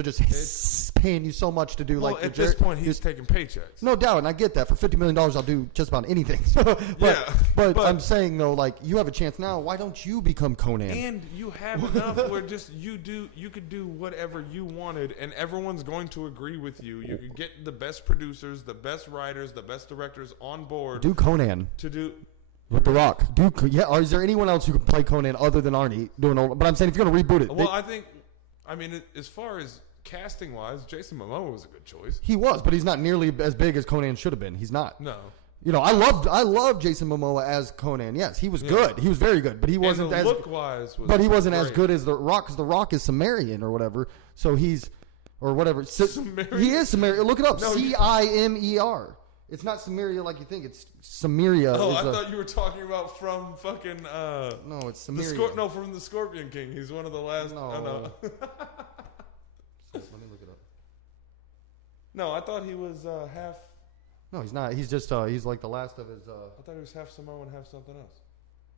just paying you so much to do like. At this point, he's taking paychecks. No doubt, and I get that. For $50 million, I'll do just about anything. But I'm saying though, like you have a chance now. Why don't you become Conan? And you have enough where just you could do whatever you wanted, and everyone's going to agree with you. You could get the best producers, the best writers, the best directors on board. Do Conan to do. With The Rock. Or is there anyone else who can play Conan other than Arnie doing all? But I'm saying if you're going to reboot it. Well, I mean, as far as casting wise, Jason Momoa was a good choice. He was, but he's not nearly as big as Conan should have been. He's not. No. I loved Jason Momoa as Conan. Yes, he was good. He was very good, but he wasn't as look-wise. But he wasn't as good as The Rock, because The Rock is Sumerian or whatever. So he's or whatever. Sumerian? He is Sumerian. Look it up. Cimer. It's not Samaria like you think. It's Samaria. Oh, I thought you were talking about from fucking. No, it's Samaria. From the Scorpion King. He's one of the last. No. Oh, no. Let me look it up. No, I thought he was half. No, he's not. He's just he's like the last of his. I thought he was half Samoan, half something else.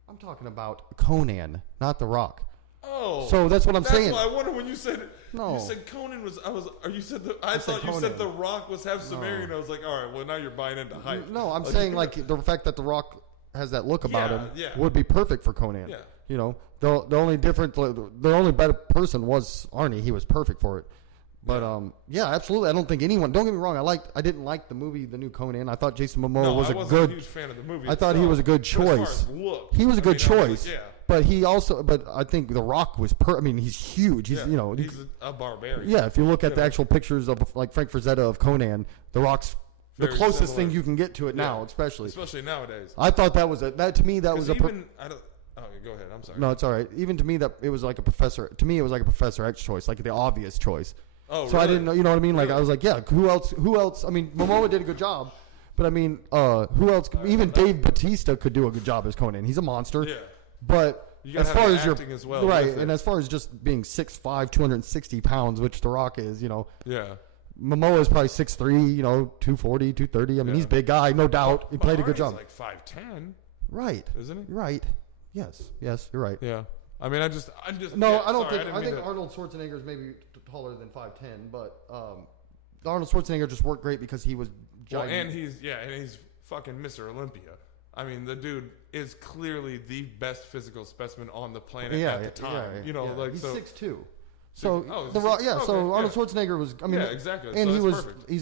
I'm talking about Conan, not The Rock. Oh, so that's what I'm saying. That's why I wonder when you said no. You said Conan was. I thought you said The Rock was half Sumerian. I was like, all right, well now you're buying into hype. No, I'm saying like the fact that The Rock has that look about him would be perfect for Conan. Yeah. The only better person was Arnie. He was perfect for it. But absolutely. I don't think anyone. Don't get me wrong. I didn't like the movie, the new Conan. I thought Jason Momoa was a good. I wasn't a huge fan of the movie. I thought he was a good choice. He was a good choice. But I think The Rock was he's huge. He's he's a barbarian. Yeah, if you look at the actual pictures of like Frank Frazetta of Conan, The Rock's the closest thing you can get to it now, especially nowadays. I thought that was to me that was go ahead. I'm sorry. No, it's all right. Even to me that it was like a Professor. To me, it was like a Professor X choice, like the obvious choice. Oh, so really? I didn't know. You know what I mean? Like I was like, yeah. Who else? I mean, Momoa did a good job, but I mean, who else? Even Dave Bautista could do a good job as Conan. He's a monster. Yeah. But as far as your as well, right, and as far as just being 6'5", 260 pounds, which The Rock is, Yeah. Momoa is probably 6'3", 240, 230. I mean, he's a big guy, no doubt. He played a good job. Like 5'10". Right. Isn't he? Right. Yes, you're right. Yeah. I mean, I'm just. No, I don't think. I think Arnold Schwarzenegger is maybe taller than 5'10", but Arnold Schwarzenegger just worked great because he was giant. Well, and he's fucking Mr. Olympia. I mean, the dude is clearly the best physical specimen on the planet at the time. He's 6'2". So Arnold Schwarzenegger was. I mean, exactly. And so he was. Perfect. He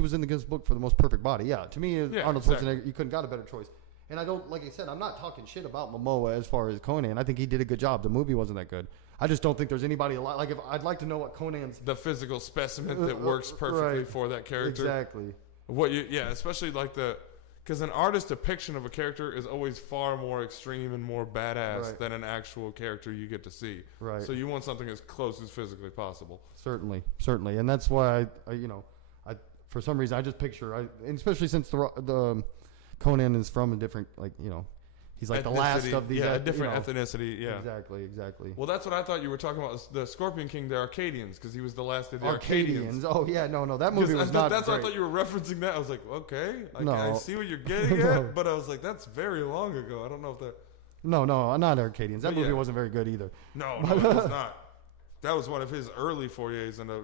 was in the Guinness Book for the most perfect body. Yeah, to me, Arnold Schwarzenegger. You couldn't got a better choice. And I don't, like I said, I'm not talking shit about Momoa as far as Conan. I think he did a good job. The movie wasn't that good. I just don't think there's anybody like. If I'd like to know what Conan's the physical specimen that works perfectly for that character. Exactly. Especially like because an artist's depiction of a character is always far more extreme and more badass than an actual character you get to see. Right. So you want something as close as physically possible. Certainly, and that's why I for some reason I just picture and especially since the Conan is from a different he's like ethnicity, the last of these a different ethnicity. Yeah, exactly. Well, that's what I thought you were talking about. The Scorpion King, the Arcadians, because he was the last of the Arcadians. Oh yeah, no, that movie was not. That's great. why I thought you were referencing that. I was like, okay, no. I see what you're getting at, but I was like, that's very long ago. I don't know if that. No, not Arcadians. That movie wasn't very good either. No, it was not. That was one of his early forays into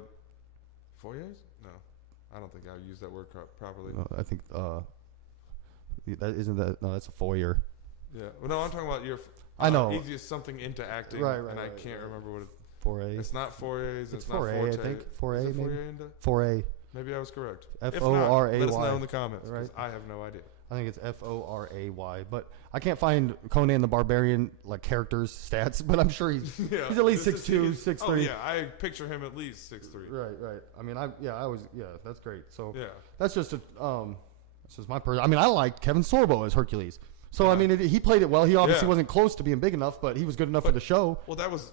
forays. No, I don't think I used that word properly. No, I think that's a foyer. Yeah. Well, no, I'm talking about your. I know. Easiest something into acting, right, and I can't remember what it. Foray. It's not forays. It's not foray. forte. I think foray. Is it maybe. foray into? Foray. Maybe I was correct. F-O-R-A-Y. Let us know in the comments. Right. I have no idea. I think it's F-O-R-A-Y, but I can't find Conan the Barbarian characters stats, but I'm sure he's at least 6'2", 6'3". Oh yeah, I picture him at least 6'3". Right. I mean, that's great. So yeah, that's just my person. I mean, I liked Kevin Sorbo as Hercules. So I mean, he played it well. He obviously wasn't close to being big enough, but he was good enough for the show. Well, that was.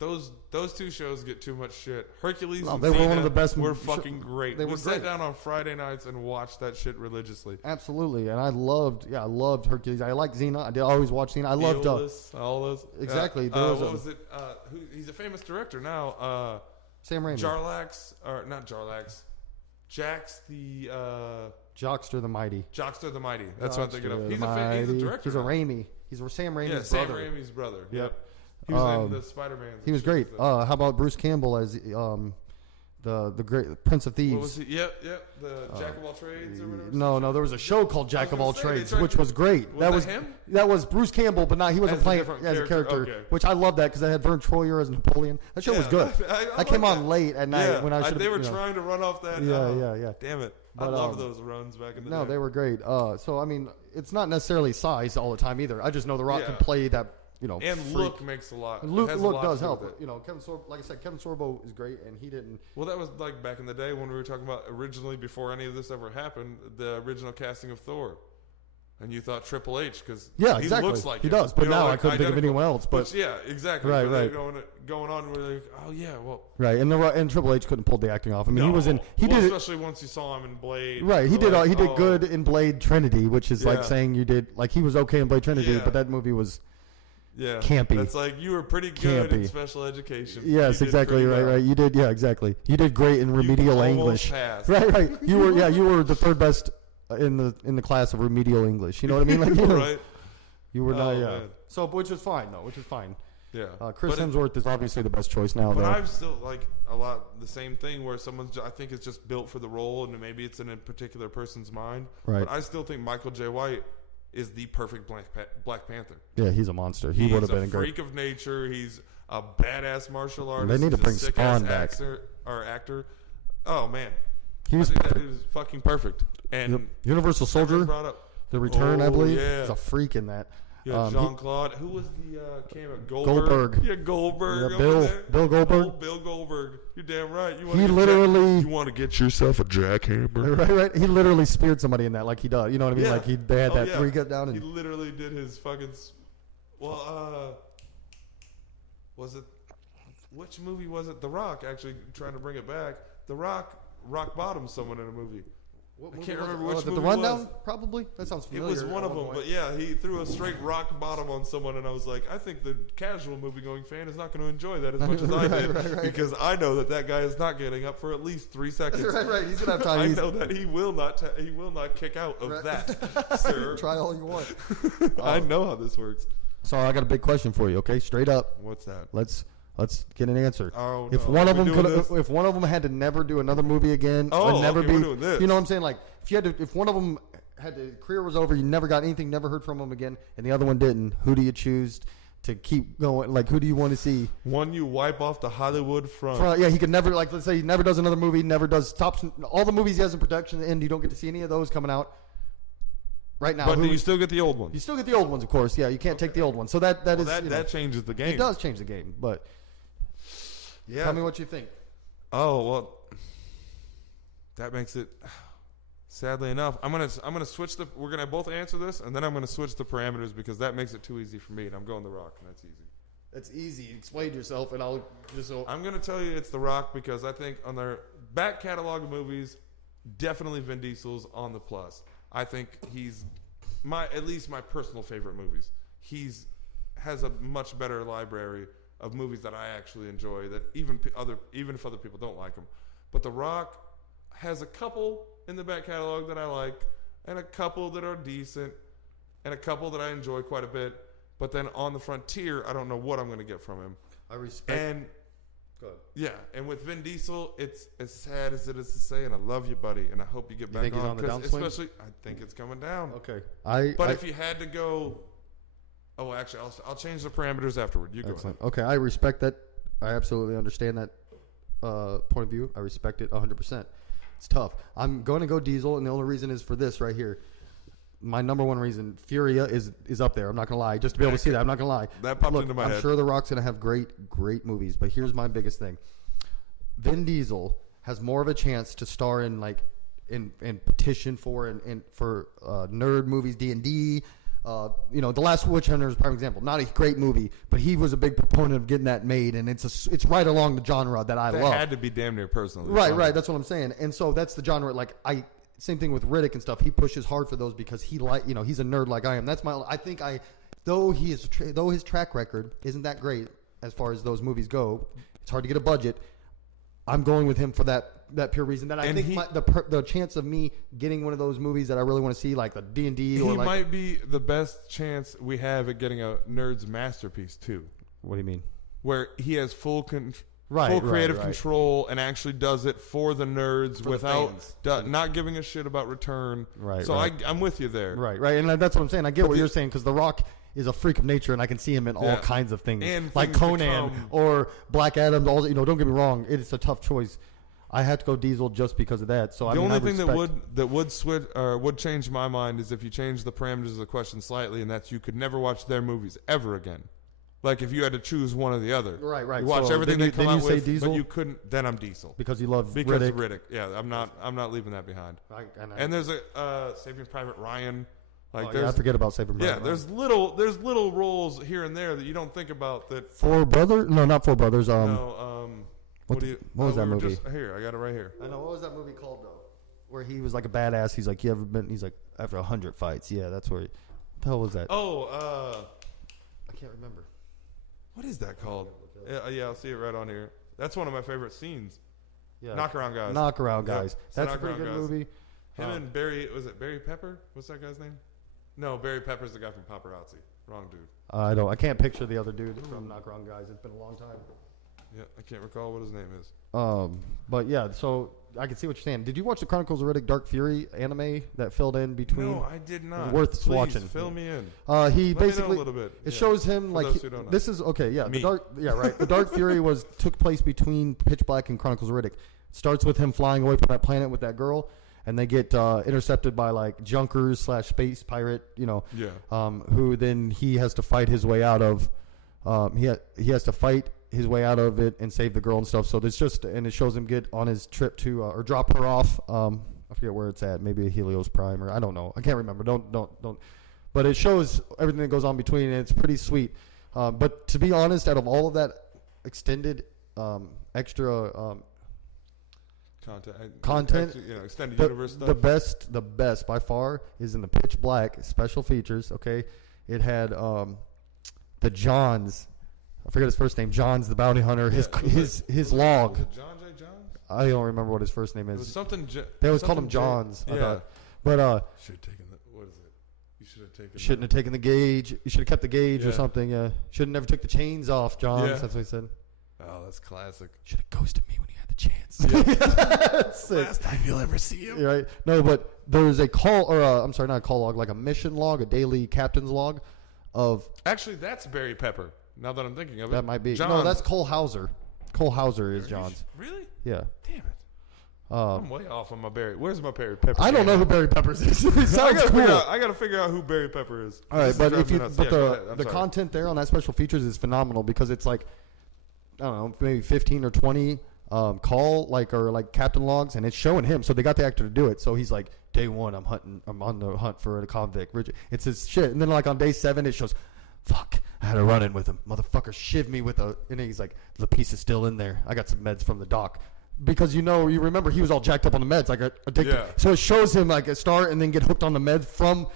Those two shows get too much shit. Hercules and they were Xena one of the best. Were fucking great. We sat down on Friday nights and watched that shit religiously. Absolutely, and I loved Hercules. I liked Xena. I did always watch Xena. I loved all those. Exactly. What was it? He's a famous director now. Sam Raimi. Not Jarlax. Jax the. Jockster the Mighty. Jockster the Mighty. That's what I'm thinking of. He's a director. He's a Raimi. He's Sam Raimi's brother. Sam Raimi's brother. Yep. He was in the Spider-Man. He was great. How about Bruce Campbell as the great Prince of Thieves? What was he? Yep. The Jack of all trades or whatever. No. There was a show called Jack of all trades, which was great. Was that was him? That was Bruce Campbell, but he wasn't playing as a character, okay. Which I love that because I had Vern Troyer as Napoleon. That show was good. I came on late at night when I should. They were trying to run off that. Yeah. Damn it. But, I loved those runs back in the day. No, they were great. So I mean, it's not necessarily size all the time either. I just know The Rock can play that. And freak. Look makes a lot. Look does help. Kevin Sorbo, like I said, Kevin Sorbo is great, and he didn't. Well, that was like back in the day when we were talking about originally, before any of this ever happened, the original casting of Thor, and you thought Triple H because he looks like he does. But now I couldn't think of anyone else. But yeah, exactly. Right. Going on, we're like, oh yeah, well, right. And Triple H couldn't pull the acting off. I mean, he was in. He did, especially once you saw him in Blade. Right. He did. He did good in Blade Trinity, which is like saying you did. Like he was okay in Blade Trinity, but that movie was. Yeah, campy. That's like you were pretty good in special education. Yes, exactly. Right. You did. Yeah, exactly. You did great in remedial English. Passed. Right. You were the third best in the class of remedial English. You know what I mean? Like, right. You were not. Yeah. So, which is fine though. Which is fine. Yeah. Chris Hemsworth is obviously the best choice now. But though. I'm still like a lot the same thing where I think it's just built for the role, and maybe it's in a particular person's mind. Right. But I still think Michael J. White is the perfect Black Panther. Yeah, he's a monster. He would have been a great freak of nature. He's a badass martial artist. They need to bring Spawn back. Actor. Oh man, he was fucking perfect. And Universal Soldier, The Return, I believe. Yeah. He's a freak in that. Yeah, Jean-Claude. Who was the camera? Goldberg. Yeah, Goldberg. Yeah, Bill Goldberg. Oh, Bill Goldberg. You're damn right. You want to get yourself a jackhammer. Right. He literally speared somebody in that, like he does. You know what I mean? Yeah. Like they had that three get down. He literally did his fucking. Was it? Which movie was it? The Rock. Actually, trying to bring it back. The Rock bottomed someone in a movie. I can't remember which movie The Rundown, probably? That sounds familiar. It was one of them, but yeah, he threw a straight rock bottom on someone, and I was like, I think the casual movie-going fan is not going to enjoy that as much as I did, right. Because I know that guy is not getting up for at least 3 seconds. right. He's going to have time. I know that he will not kick out of that, sir. Try all you want. I know how this works. So I got a big question for you, okay? Straight up. What's that? Let's get an answer. Oh, if one of them had to never do another movie again, or never be, you know what I'm saying? Like if one of them had to, career was over, you never got anything, never heard from him again, and the other one didn't, who do you choose to keep going? Like, who do you want to see? One you wipe off the Hollywood front. Yeah, he could never, like, let's say he never does another movie, never does stops all the movies he has in production, and you don't get to see any of those coming out. Right now, but you still get the old ones. You still get the old ones, of course. Yeah, you can't take the old ones. So that changes the game. It does change the game, but. Yeah. Tell me what you think. Oh well, that makes it. Sadly enough, I'm gonna switch the. We're gonna both answer this, and then I'm gonna switch the parameters because that makes it too easy for me, and I'm going The Rock, and that's easy. That's easy. Explain yourself, and I'll just. I'm gonna tell you it's The Rock because I think on their back catalog of movies, definitely Vin Diesel's on the plus. I think he's at least my personal favorite movies. Has a much better library of movies that I actually enjoy that even if other people don't like them. But The Rock has a couple in the back catalog that I like, and a couple that are decent, and a couple that I enjoy quite a bit. But then on the frontier, I don't know what I'm going to get from him. I respect. And yeah, and with Vin Diesel, it's as sad as it is to say, and I love you, buddy, and I hope you get back think he's on the downswing? Especially, I think it's coming down. Okay. If you had to go. Oh, actually, I'll change the parameters afterward. You go. Excellent. Okay, I respect that. I absolutely understand that point of view. I respect it 100%. It's tough. I'm going to go Diesel, and the only reason is for this right here. My number one reason, Furia is up there. I'm not going to lie. Just to be able to see that, I'm not going to lie. That popped into my head. I'm sure The Rock's going to have great movies, but here's my biggest thing. Vin Diesel has more of a chance to star in petition for nerd movies, D&D. The Last Witch Hunter is a prime example. Not a great movie, but he was a big proponent of getting that made, and it's right along the genre that I love. It had to be damn near personal. Right. That's what I'm saying. And so that's the genre. Same thing with Riddick and stuff. He pushes hard for those because he's a nerd like I am. That's though his track record isn't that great as far as those movies go. It's hard to get a budget. I'm going with him for that pure reason. That I think the chance of me getting one of those movies that I really want to see, like the D&D, he might be the best chance we have at getting a nerd's masterpiece too. What do you mean? Where he has full creative control and actually does it for the nerds without not giving a shit about return. Right. So I'm with you there. Right. And that's what I'm saying. I get what you're saying because The Rock is a freak of nature, and I can see him in all kinds of things, and like Conan or Black Adam. Don't get me wrong, it's a tough choice. I had to go Diesel just because of that. So the only thing that would switch would change my mind is if you change the parameters of the question slightly, and that's you could never watch their movies ever again. Like if you had to choose one or the other. Right. You watch everything they come out with, Diesel? but you couldn't. Then I'm Diesel because you love Riddick. Yeah, I'm not leaving that behind. And there's a Saving Private Ryan. Like I forget about Saving Private Ryan. There's little roles here and there that you don't think about. That Four Brothers? No, not Four Brothers. What was that movie? Here, I got it right here. I know. What was that movie called though? Where he was like a badass. He's like, you ever been? He's like, after 100 fights. Yeah, that's where. What the hell was that? I can't remember. What is that called? Yeah, I'll see it right on here. That's one of my favorite scenes. Yeah, Knockaround Guys. Knockaround Guys. Yep. That's a pretty good movie. Him and Barry, was it Barry Pepper? What's that guy's name? No, Barry Pepper's the guy from Paparazzi. Wrong dude. I can't picture the other dude from Knockaround Guys. It's been a long time. Yeah, I can't recall what his name is. But yeah, so I can see what you're saying. Did you watch the Chronicles of Riddick Dark Fury anime that filled in between? No, I did not. Worth watching. Fill me in. He Let basically me know a little bit. It shows him For like this is okay. Yeah, Me. The Dark Fury took place between Pitch Black and Chronicles of Riddick. Starts with him flying away from that planet with that girl, and they get intercepted by like junkers / space pirate. Who then he has to fight his way out of. He has to fight his way out of it and save the girl and stuff. So there's and it shows him get on his trip to or drop her off. I forget where it's at. Maybe a Helios Prime or I don't know. I can't remember. Don't. But it shows everything that goes on between, and it's pretty sweet. But to be honest, out of all of that extended extra content, extended universe stuff, the best by far is in the Pitch Black special features. Okay, it had the Johns. I forget his first name. John's the bounty hunter. His log. Was it John J. Johns? I don't remember what his first name is. It was something. They always called him Johns. Yeah. I thought. But should have taken what is it? You should have taken. Shouldn't have taken the gauge. You should have kept the gauge or something. Yeah. Should have never took the chains off, Johns. Yeah. That's what he said. Oh, that's classic. Should have ghosted me when you had the chance. Yeah. That's last time you'll ever see him. Right. No, but there's a call or I'm sorry, not a call log, like a mission log, a daily captain's log of. Actually, that's Barry Pepper. Now that I'm thinking of it. That might be. Johns. No, that's Cole Hauser. Cole Hauser is Johns. Really? Yeah. Damn it. I'm way off on my Barry. Where's my Barry Pepper? I don't know who Barry Peppers is. It sounds cool. I got to figure out who Barry Pepper is. All right, but the content there on that special features is phenomenal because it's like, I don't know, maybe 15 or 20 or captain logs, and it's showing him. So they got the actor to do it. So he's like, day one, I'm on the hunt for a convict. It's his shit. And then like on day 7, it shows, fuck, I had a run-in with him. Motherfucker shivved me with and he's like, the piece is still in there. I got some meds from the doc. Because you remember he was all jacked up on the meds, like addicted. Yeah. So it shows him like a start and then get hooked on the meds from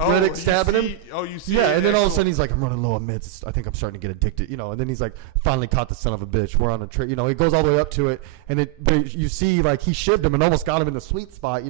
Riddick stabbing him. Oh, you see? Yeah, and then all of a sudden he's like, I'm running low on meds. I think I'm starting to get addicted, And then he's like, finally caught the son of a bitch. We're on a trip, He goes all the way up to it, but you see like he shivved him and almost got him in the sweet spot,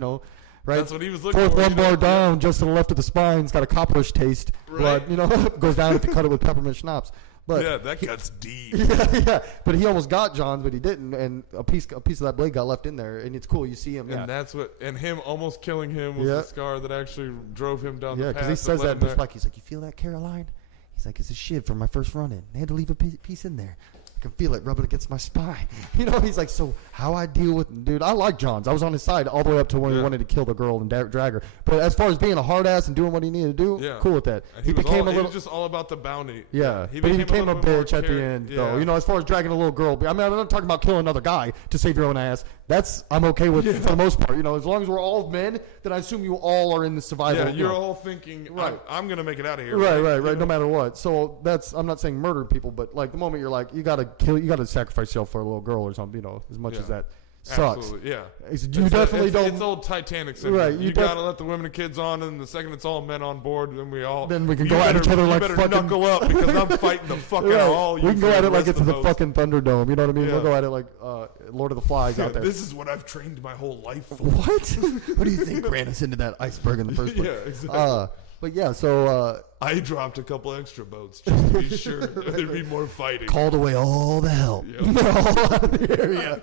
Right? That's what he was looking for. Fourth one bar down, just to the left of the spine. It's got a copperish taste. Right. Blood, goes down if you cut it with peppermint schnapps. But yeah, that cuts deep. Yeah. But he almost got Johns, but he didn't, and a piece of that blade got left in there, and it's cool. You see him, and that's and him almost killing him was the scar that actually drove him down the path. Yeah, because he says that in Black. He's like, "You feel that, Caroline?" He's like, "It's a shiv from my first run-in. They had to leave a piece in there. I can feel it rubbing against my spine." He's like, so how I deal with, dude, I like Johns. I was on his side all the way up to when he wanted to kill the girl and drag her. But as far as being a hard ass and doing what he needed to do, cool with that. He was just all about the bounty. Yeah, but he became a bitch at the end, though. As far as dragging a little girl. I mean, I'm not talking about killing another guy to save your own ass. I'm okay with for the most part. As long as we're all men, then I assume you all are in the survival. Yeah, you're all thinking, right, I'm going to make it out of here. Right, no matter what. So I'm not saying murder people, but like the moment you're like, you got to sacrifice yourself for a little girl or something, as much as that sucks. Absolutely, yeah. It's don't. It's old Titanic syndrome. Right, you got to let the women and kids on, and the second it's all men on board, then we can go at each other like fucking. Knuckle up because I'm fighting the fuck out of all you. We can go at it like it's the fucking Thunderdome. You know what I mean? Yeah. We'll go at it like Lord of the Flies out there. This is what I've trained my whole life for. What? What do you think ran us into that iceberg in the first place? Yeah, exactly. But yeah, so I dropped a couple extra boats just to be sure there'd be more fighting. Called away all the help. Yep. All out of the area.